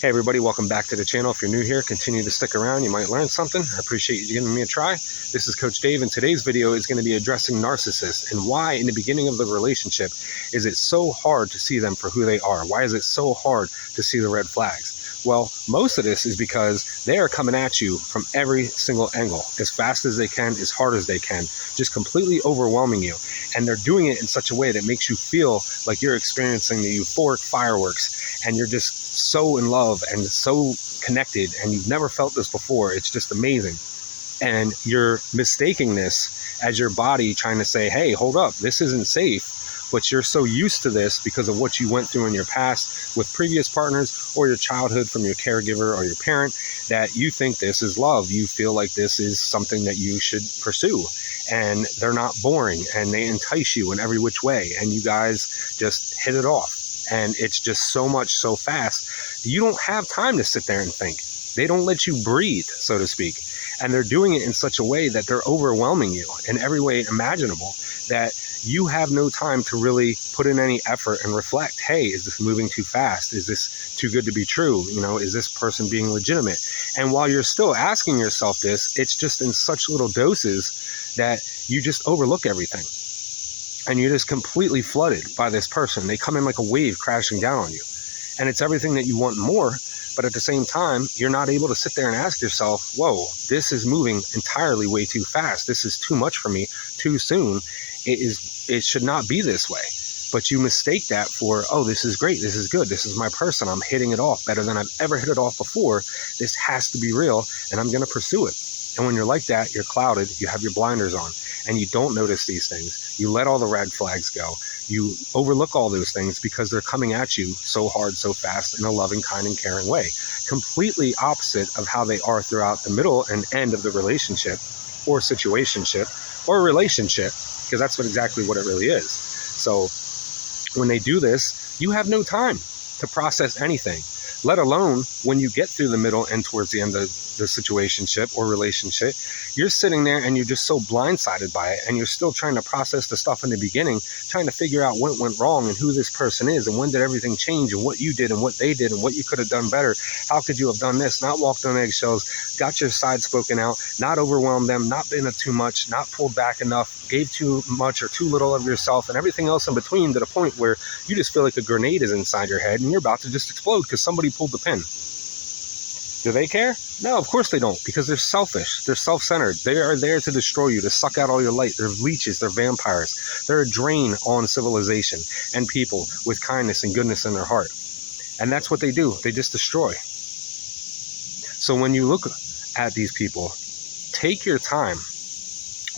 Hey everybody, welcome back to the channel. If you're new here, continue to stick around. You might learn something. I appreciate you giving me a try. This is Coach Dave, and today's video is going to be addressing narcissists and why in the beginning of the relationship is it so hard to see them for who they are. Why is it so hard to see the red flags? Well, most of this is because they are coming at you from every single angle, as fast as they can, as hard as they can, just completely overwhelming you. And they're doing it in such a way that makes you feel like you're experiencing the euphoric fireworks and you're just so in love and so connected, and you've never felt this before. It's just amazing. And you're mistaking this as your body trying to say, hey, hold up, this isn't safe. But you're so used to this because of what you went through in your past with previous partners or your childhood from your caregiver or your parent that you think this is love. You feel like this is something that you should pursue. And they're not boring, and they entice you in every which way. And you guys just hit it off. And it's just so much so fast. You don't have time to sit there and think. They don't let you breathe, so to speak. And they're doing it in such a way that they're overwhelming you in every way imaginable that you have no time to really put in any effort and reflect. Hey, is this moving too fast? Is this too good to be true? You know, is this person being legitimate? And while you're still asking yourself this, it's just in such little doses that you just overlook everything. And you're just completely flooded by this person. They come in like a wave crashing down on you. And it's everything that you want more. But at the same time, you're not able to sit there and ask yourself, whoa, this is moving entirely way too fast. This is too much for me too soon. It should not be this way. But you mistake that for, oh, this is great. This is good. This is my person. I'm hitting it off better than I've ever hit it off before. This has to be real, and I'm going to pursue it. And when you're like that, you're clouded. You have your blinders on, and you don't notice these things. You let all the red flags go. You overlook all those things because they're coming at you so hard, so fast, in a loving, kind, and caring way. Completely opposite of how they are throughout the middle and end of the relationship or situationship or relationship, because that's exactly what it really is. So when they do this, you have no time to process anything, let alone when you get through the middle and towards the end of the situationship or relationship. You're sitting there and you're just so blindsided by it, and you're still trying to process the stuff in the beginning, trying to figure out what went wrong and who this person is and when did everything change and what you did and what they did and what you could have done better. How could you have done this? Not walked on eggshells, got your side spoken out, not overwhelmed them, not been too much, not pulled back enough, gave too much or too little of yourself, and everything else in between, to the point where you just feel like a grenade is inside your head and you're about to just explode because somebody pulled the pin. Do they care? No, of course they don't, because they're selfish. They're self-centered. They are there to destroy you, to suck out all your light. They're leeches. They're vampires. They're a drain on civilization and people with kindness and goodness in their heart. And that's what they do. They just destroy. So when you look at these people, take your time.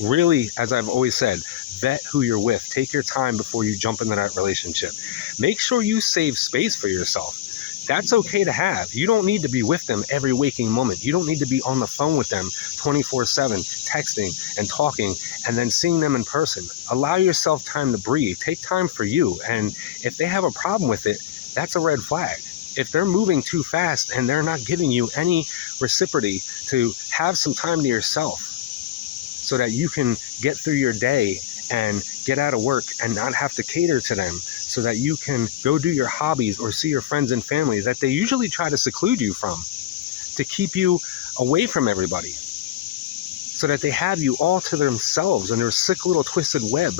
Really, as I've always said, vet who you're with. Take your time before you jump into that relationship. Make sure you save space for yourself. That's okay to have. You don't need to be with them every waking moment. You don't need to be on the phone with them 24/7, texting and talking and then seeing them in person. Allow yourself time to breathe. Take time for you. And if they have a problem with it, that's a red flag. If they're moving too fast and they're not giving you any reciprocity to have some time to yourself so that you can get through your day and get out of work and not have to cater to them, so that you can go do your hobbies or see your friends and family that they usually try to seclude you from, to keep you away from everybody, so that they have you all to themselves in their sick little twisted web.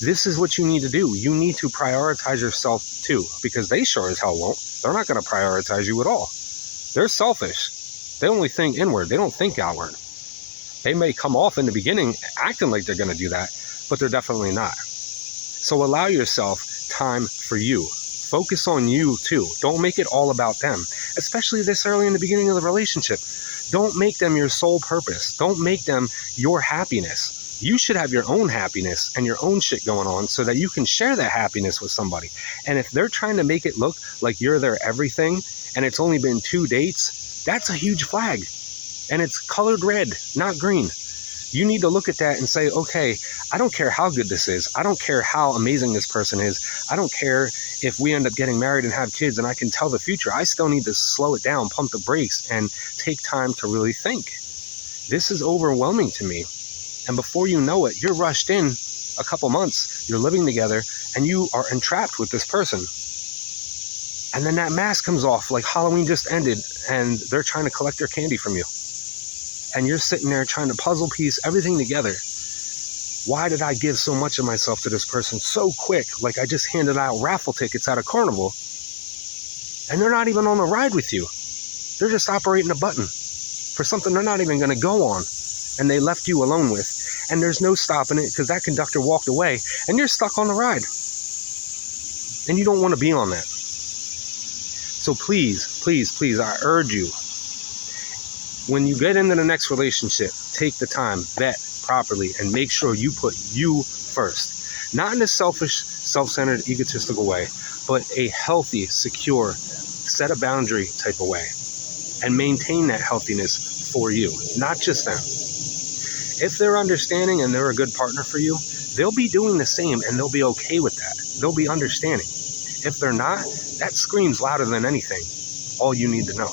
This is what you need to do. You need to prioritize yourself too, because they sure as hell won't. They're not going to prioritize you at all. They're selfish. They only think inward. They don't think outward. They may come off in the beginning acting like they're going to do that, but they're definitely not. So allow yourself time for you. Focus on you too. Don't make it all about them, especially this early in the beginning of the relationship. Don't make them your sole purpose. Don't make them your happiness. You should have your own happiness and your own shit going on so that you can share that happiness with somebody. And if they're trying to make it look like you're their everything and it's only been 2 dates, that's a huge flag. And it's colored red, not green. You need to look at that and say, okay, I don't care how good this is. I don't care how amazing this person is. I don't care if we end up getting married and have kids and I can tell the future. I still need to slow it down, pump the brakes, and take time to really think. This is overwhelming to me. And before you know it, you're rushed in a couple months, you're living together, and you are entrapped with this person. And then that mask comes off, like Halloween just ended, and they're trying to collect their candy from you. And you're sitting there trying to puzzle piece everything together. Why did I give so much of myself to this person so quick? Like I just handed out raffle tickets at a carnival, and they're not even on a ride with you. They're just operating a button for something they're not even going to go on, and they left you alone with. And there's no stopping it because that conductor walked away, and you're stuck on the ride. And you don't want to be on that. So please, please, please, I urge you, when you get into the next relationship, take the time, vet properly, and make sure you put you first. Not in a selfish, self-centered, egotistical way, but a healthy, secure, set a boundary type of way. And maintain that healthiness for you, not just them. If they're understanding and they're a good partner for you, they'll be doing the same and they'll be okay with that. They'll be understanding. If they're not, that screams louder than anything. All you need to know.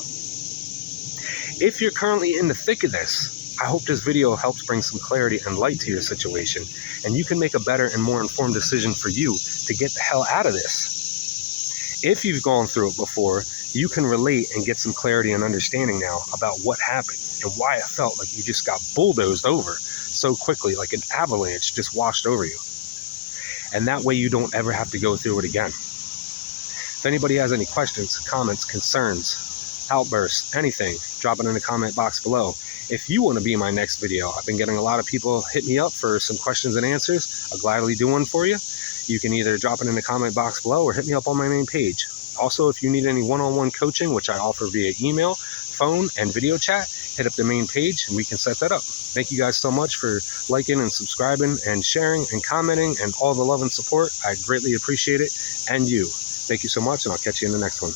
If you're currently in the thick of this, I hope this video helps bring some clarity and light to your situation, and you can make a better and more informed decision for you to get the hell out of this. If you've gone through it before, you can relate and get some clarity and understanding now about what happened and why it felt like you just got bulldozed over so quickly, like an avalanche just washed over you. And that way you don't ever have to go through it again. If anybody has any questions, comments, concerns, outbursts, anything, drop it in the comment box below. If you want to be in my next video, I've been getting a lot of people hit me up for some questions and answers. I'll gladly do one for you. You can either drop it in the comment box below or hit me up on my main page. Also, if you need any one-on-one coaching, which I offer via email, phone, and video chat, hit up the main page and we can set that up. Thank you guys so much for liking and subscribing and sharing and commenting and all the love and support. I greatly appreciate it. And you. Thank you so much, and I'll catch you in the next one.